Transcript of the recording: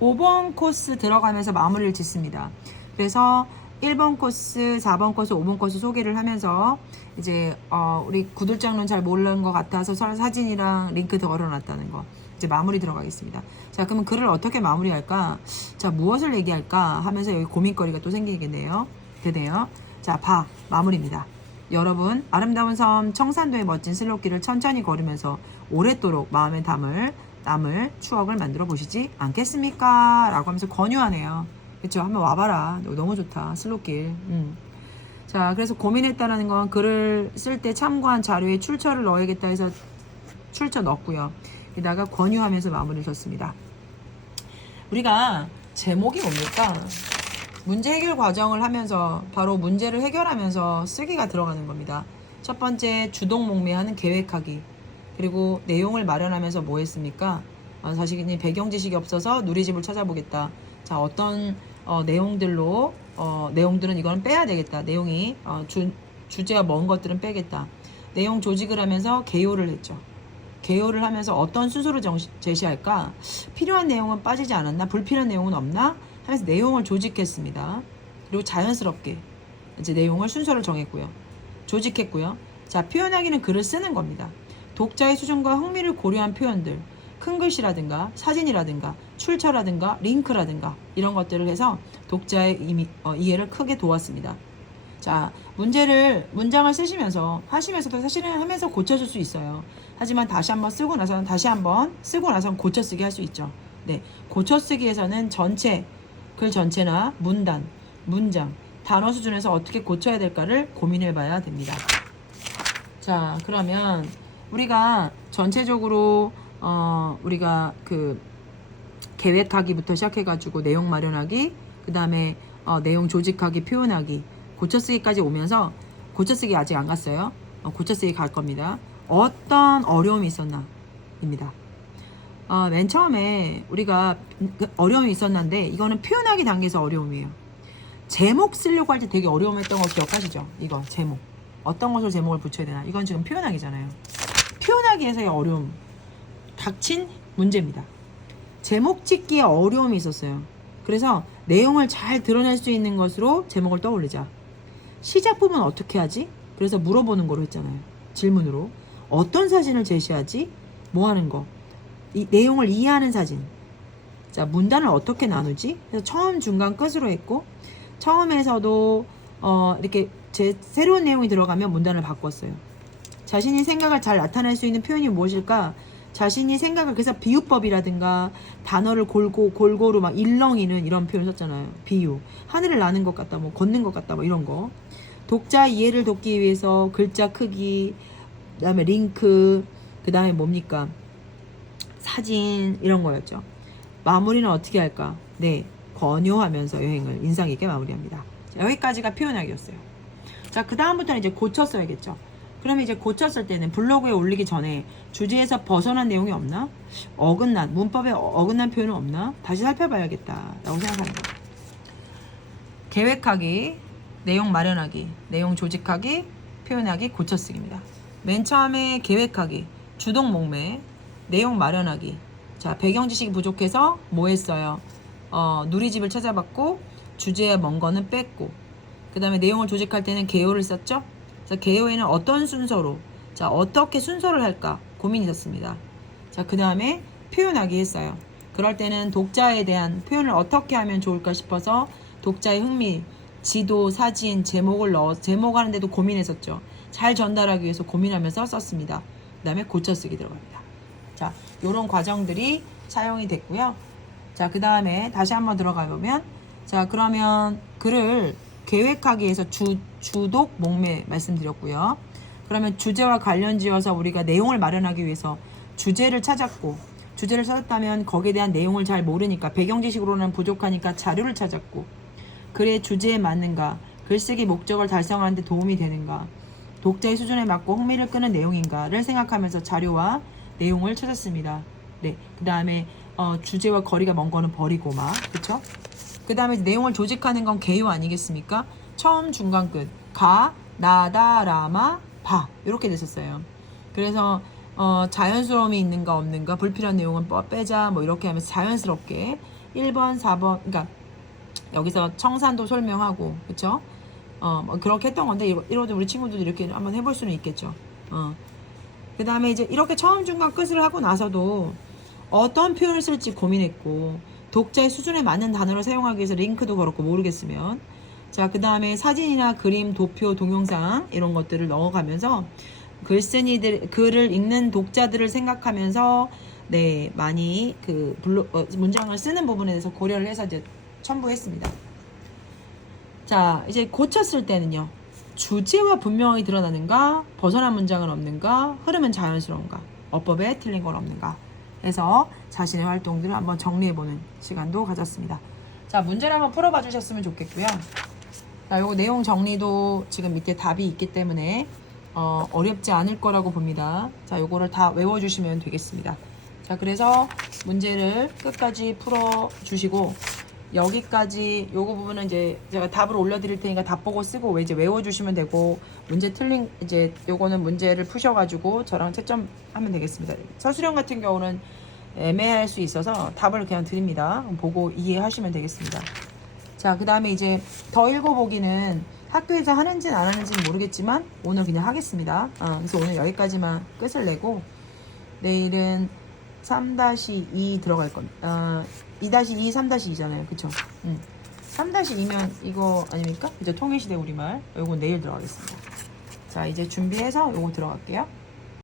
5번 코스 들어가면서 마무리를 짓습니다. 그래서 1번 코스, 4번 코스, 5번 코스 소개를 하면서 이제 우리 구들장로는 잘 모르는 것 같아서 사진이랑 링크 더 걸어놨다는 거 이제 마무리 들어가겠습니다. 자, 그러면 글을 어떻게 마무리할까? 자, 무엇을 얘기할까? 하면서 여기 고민거리가 또 생기겠네요. 되네요. 자, 마무리입니다. 여러분, 아름다운 섬 청산도의 멋진 슬로길을 천천히 걸으면서 오랫도록 마음에 남을 추억을 만들어 보시지 않겠습니까? 라고 하면서 권유하네요. 그쵸? 한번 와봐라. 너무 좋다. 슬로길. 자, 그래서 고민했다라는 건 글을 쓸 때 참고한 자료에 출처를 넣어야겠다 해서 출처 넣었고요. 게다가 권유하면서 마무리를 줬습니다. 우리가 제목이 뭡니까? 문제 해결 과정을 하면서 바로 문제를 해결하면서 쓰기가 들어가는 겁니다. 첫 번째, 주동목매하는 계획하기. 그리고 내용을 마련하면서 뭐 했습니까? 자신이 배경 지식이 없어서 누리집을 찾아보겠다. 자, 어떤 내용들로 내용들은 이거는 빼야 되겠다. 내용이 주제가 먼 것들은 빼겠다. 내용 조직을 하면서 개요를 했죠. 개요를 하면서 어떤 순서로 제시할까? 필요한 내용은 빠지지 않았나? 불필요한 내용은 없나? 하면서 내용을 조직했습니다. 그리고 자연스럽게 이제 내용을 순서를 정했고요. 조직했고요. 자, 표현하기는 글을 쓰는 겁니다. 독자의 수준과 흥미를 고려한 표현들, 큰 글씨라든가 사진이라든가 출처라든가 링크라든가 이런 것들을 해서 독자의 이해를 크게 도왔습니다. 자, 문장을 쓰시면서 하시면서도 사실은 하면서 고쳐줄 수 있어요. 하지만 다시 한번 쓰고 나서는 고쳐쓰기 할 수 있죠. 네, 고쳐쓰기에서는 글 전체나 문장, 단어 수준에서 어떻게 고쳐야 될까를 고민해 봐야 됩니다. 자, 그러면 우리가 전체적으로 우리가 그 계획하기부터 시작해가지고 내용 마련하기, 그 다음에 내용 조직하기, 표현하기, 고쳐쓰기까지 오면서 고쳐쓰기 아직 안 갔어요. 고쳐쓰기 갈 겁니다. 어떤 어려움이 있었나? 입니다. 맨 처음에 우리가 어려움이 있었는데 이거는 표현하기 단계에서 어려움이에요. 제목 쓰려고 할 때 되게 어려움했던 거 기억하시죠? 이거 제목. 어떤 것을 제목을 붙여야 되나? 이건 지금 표현하기잖아요. 표현하기에서의 어려움. 닥친 문제입니다. 제목 짓기에 어려움이 있었어요. 그래서 내용을 잘 드러낼 수 있는 것으로 제목을 떠올리자. 시작 부분 어떻게 하지? 그래서 물어보는 거로 했잖아요. 질문으로. 어떤 사진을 제시하지? 뭐 하는 거? 이 내용을 이해하는 사진. 자, 문단을 어떻게 나누지? 그래서 처음, 중간, 끝으로 했고, 처음에서도 이렇게 새로운 내용이 들어가면 문단을 바꿨어요. 자신이 생각을 잘 나타낼 수 있는 표현이 무엇일까? 자신이 생각을, 그래서 비유법이라든가 단어를 골고루 막 일렁이는 이런 표현 썼잖아요. 비유. 하늘을 나는 것 같다, 뭐 걷는 것 같다, 뭐 이런 거. 독자 이해를 돕기 위해서 글자 크기, 그 다음에 링크, 그 다음에 뭡니까? 사진, 이런 거였죠. 마무리는 어떻게 할까? 네, 권유하면서 여행을 인상 있게 마무리합니다. 자, 여기까지가 표현하기였어요. 자, 그 다음부터는 이제 고쳤어야겠죠. 그러면 이제 고쳤을 때는 블로그에 올리기 전에 주제에서 벗어난 내용이 없나? 문법에 어긋난 표현은 없나? 다시 살펴봐야겠다 라고 생각하는 거예요. 계획하기, 내용 마련하기, 내용 조직하기, 표현하기, 고쳐쓰기입니다. 맨 처음에 계획하기, 주동목매, 내용 마련하기. 자, 배경 지식이 부족해서 뭐 했어요? 누리집을 찾아봤고 주제에 먼 거는 뺐고, 그 다음에 내용을 조직할 때는 개요를 썼죠. 그래서 개요에는 어떤 순서로, 자, 어떻게 순서를 할까 고민이 있었습니다. 자, 그 다음에 표현하기 했어요. 그럴 때는 독자에 대한 표현을 어떻게 하면 좋을까 싶어서 독자의 흥미, 지도, 사진, 제목 하는데도 고민했었죠. 잘 전달하기 위해서 고민하면서 썼습니다. 그 다음에 고쳐쓰기 들어갑니다. 자, 요런 과정들이 사용이 됐고요. 자, 그 다음에 다시 한번 들어가 보면, 자, 그러면 글을 계획하기 위해서 주독, 목매 말씀드렸고요. 그러면 주제와 관련 지어서 우리가 내용을 마련하기 위해서 주제를 찾았다면 거기에 대한 내용을 잘 모르니까 배경 지식으로는 부족하니까 자료를 찾았고, 글의 주제에 맞는가, 글쓰기 목적을 달성하는 데 도움이 되는가, 독자의 수준에 맞고 흥미를 끄는 내용인가를 생각하면서 자료와 내용을 찾았습니다. 네, 그 다음에 주제와 거리가 먼 거는 버리고 그쵸? 그 다음에 내용을 조직하는 건 개요 아니겠습니까? 처음, 중간, 끝. 가, 나다, 라마, 바. 이렇게 됐었어요. 그래서 자연스러움이 있는가 없는가, 불필요한 내용은 빼자, 뭐 이렇게 하면서 자연스럽게 1번, 4번, 그러니까 여기서 청산도 설명하고, 그쵸? 뭐 그렇게 했던 건데, 이러도 우리 친구들도 이렇게 한번 해볼 수는 있겠죠. 그 다음에 이제 이렇게 처음, 중간, 끝을 하고 나서도 어떤 표현을 쓸지 고민했고, 독자의 수준에 맞는 단어를 사용하기 위해서 링크도 걸었고, 모르겠으면. 자, 그 다음에 사진이나 그림, 도표, 동영상, 이런 것들을 넣어가면서, 글을 읽는 독자들을 생각하면서, 네, 많이 문장을 쓰는 부분에 대해서 고려를 해서 이제 첨부했습니다. 자, 이제 고쳤을 때는요. 주제와 분명하게 드러나는가, 벗어난 문장은 없는가, 흐름은 자연스러운가, 어법에 틀린 건 없는가 해서 자신의 활동들을 한번 정리해보는 시간도 가졌습니다. 자, 문제를 한번 풀어봐 주셨으면 좋겠고요. 자, 요거 내용 정리도 지금 밑에 답이 있기 때문에 어렵지 않을 거라고 봅니다. 자, 요거를 다 외워주시면 되겠습니다. 자, 그래서 문제를 끝까지 풀어주시고, 여기까지 요거 부분은 이제 제가 답을 올려드릴 테니까 답 보고 쓰고 이제 외워주시면 되고, 문제 틀린 이제 요거는 문제를 푸셔가지고 저랑 채점하면 되겠습니다. 서술형 같은 경우는 애매할 수 있어서 답을 그냥 드립니다. 보고 이해하시면 되겠습니다. 자, 그 다음에 이제 더 읽어보기는 학교에서 하는지는 안 하는지는 모르겠지만 오늘 그냥 하겠습니다. 그래서 오늘 여기까지만 끝을 내고, 내일은 3-2 들어갈 겁니다. 2-2, 3-2잖아요. 그쵸? 3-2면 이거 아닙니까? 그죠? 통일시대 우리말. 요거 내일 들어가겠습니다. 자, 이제 준비해서 요거 들어갈게요.